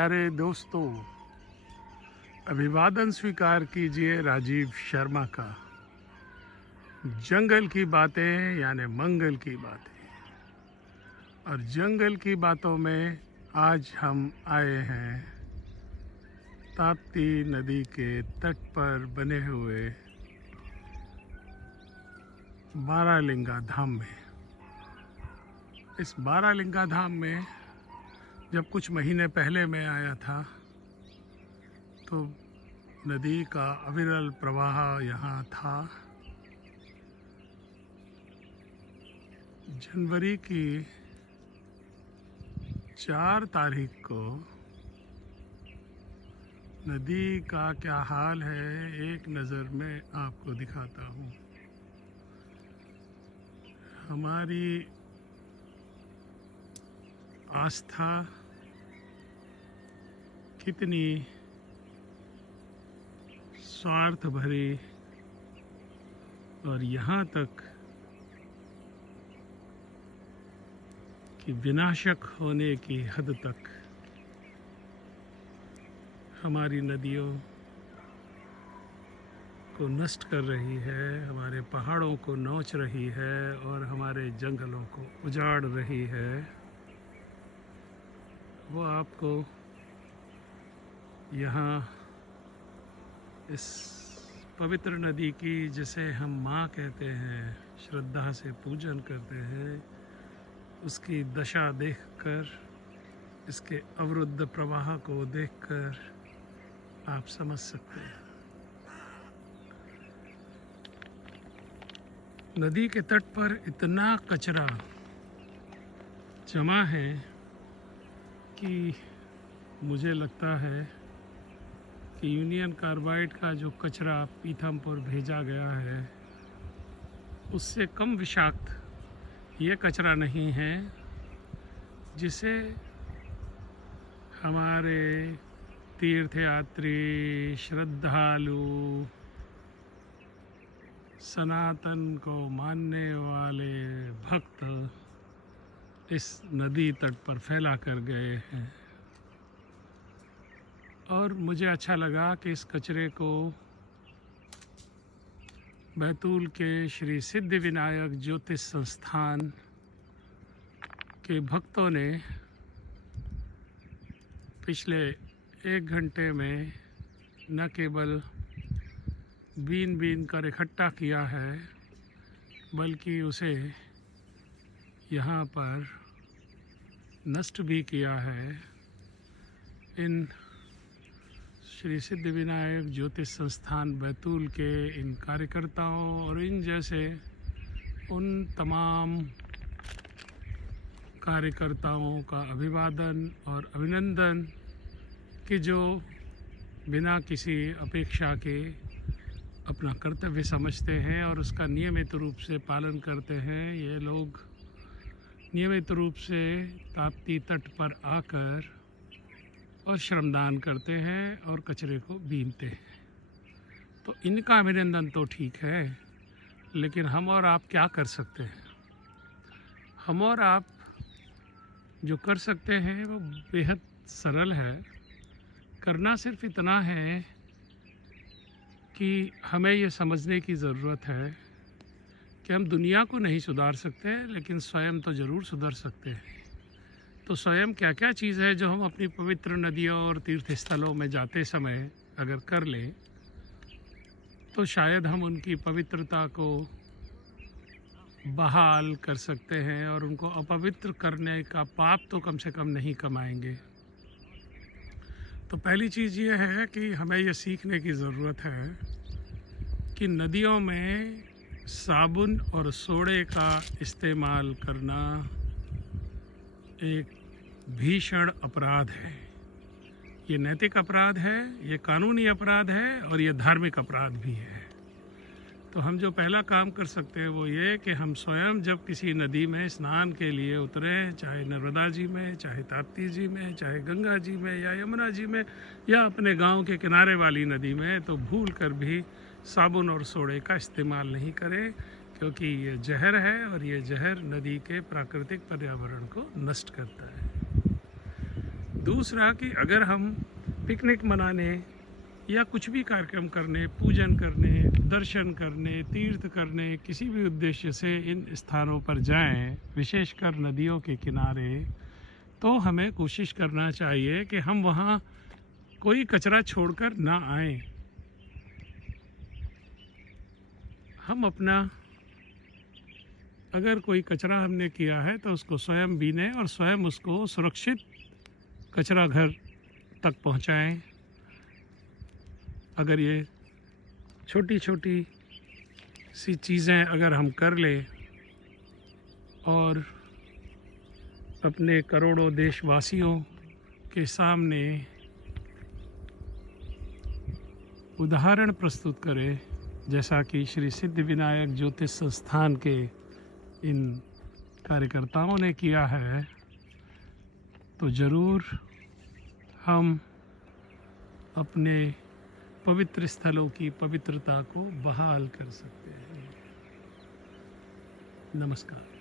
प्यारे दोस्तों, अभिवादन स्वीकार कीजिए राजीव शर्मा का। जंगल की बातें यानी मंगल की बातें, और जंगल की बातों में आज हम आए हैं ताप्ती नदी के तट पर बने हुए बारालिंगा धाम में। इस बारालिंगा धाम में जब कुछ महीने पहले मैं आया था तो नदी का अविरल प्रवाह यहाँ था। जनवरी की 4 तारीख को नदी का क्या हाल है एक नज़र में आपको दिखाता हूँ। हमारी आस्था कितनी स्वार्थ भरी और यहाँ तक कि विनाशक होने की हद तक हमारी नदियों को नष्ट कर रही है, हमारे पहाड़ों को नोच रही है और हमारे जंगलों को उजाड़ रही है। वो आपको यहाँ इस पवित्र नदी की, जिसे हम माँ कहते हैं, श्रद्धा से पूजन करते हैं, उसकी दशा देखकर, इसके अवरुद्ध प्रवाह को देखकर आप समझ सकते हैं। नदी के तट पर इतना कचरा जमा है कि मुझे लगता है कि यूनियन कार्बाइड का जो कचरा पीथमपुर भेजा गया है उससे कम विषाक्त ये कचरा नहीं है जिसे हमारे तीर्थयात्री, श्रद्धालु, सनातन को मानने वाले भक्त इस नदी तट पर फैला कर गए हैं। और मुझे अच्छा लगा कि इस कचरे को बैतूल के श्री सिद्धि विनायक ज्योतिष संस्थान के भक्तों ने पिछले 1 घंटे में न केवल बीन बीन कर इकट्ठा किया है बल्कि उसे यहाँ पर नष्ट भी किया है। इन श्री सिद्धि विनायक ज्योतिष संस्थान बैतूल के इन कार्यकर्ताओं और इन जैसे उन तमाम कार्यकर्ताओं का अभिवादन और अभिनंदन कि जो बिना किसी अपेक्षा के अपना कर्तव्य समझते हैं और उसका नियमित रूप से पालन करते हैं। ये लोग नियमित रूप से ताप्ती तट पर आकर और श्रमदान करते हैं और कचरे को बीनते हैं। तो इनका अभिनंदन तो ठीक है, लेकिन हम और आप क्या कर सकते हैं? हम और आप जो कर सकते हैं वो बेहद सरल है। करना सिर्फ इतना है कि हमें ये समझने की ज़रूरत है कि हम दुनिया को नहीं सुधार सकते, लेकिन स्वयं तो ज़रूर सुधर सकते हैं। तो स्वयं क्या क्या चीज़ है जो हम अपनी पवित्र नदियों और तीर्थ स्थलों में जाते समय अगर कर लें तो शायद हम उनकी पवित्रता को बहाल कर सकते हैं और उनको अपवित्र करने का पाप तो कम से कम नहीं कमाएंगे। तो पहली चीज़ ये है कि हमें ये सीखने की ज़रूरत है कि नदियों में साबुन और सोडे का इस्तेमाल करना एक भीषण अपराध है। ये नैतिक अपराध है, ये कानूनी अपराध है और ये धार्मिक अपराध भी है। तो हम जो पहला काम कर सकते हैं वो ये कि हम स्वयं जब किसी नदी में स्नान के लिए उतरें, चाहे नर्मदा जी में, चाहे ताप्ती जी में, चाहे गंगा जी में या यमुना जी में या अपने गांव के किनारे वाली नदी में, तो भूल कर भी साबुन और सोडे का इस्तेमाल नहीं करें, क्योंकि ये जहर है और ये जहर नदी के प्राकृतिक पर्यावरण को नष्ट करता है। दूसरा कि अगर हम पिकनिक मनाने या कुछ भी कार्यक्रम करने, पूजन करने, दर्शन करने, तीर्थ करने, किसी भी उद्देश्य से इन स्थानों पर जाएं, विशेषकर नदियों के किनारे, तो हमें कोशिश करना चाहिए कि हम वहाँ कोई कचरा छोड़कर ना आएं। हम अपना, अगर कोई कचरा हमने किया है तो उसको स्वयं बीनें और स्वयं उसको सुरक्षित कचरा घर तक पहुंचाएं। अगर ये छोटी छोटी सी चीज़ें अगर हम कर लें और अपने करोड़ों देशवासियों के सामने उदाहरण प्रस्तुत करें, जैसा कि श्री सिद्धिविनायक ज्योतिष संस्थान के इन कार्यकर्ताओं ने किया है, तो ज़रूर हम अपने पवित्र स्थलों की पवित्रता को बहाल कर सकते हैं। नमस्कार।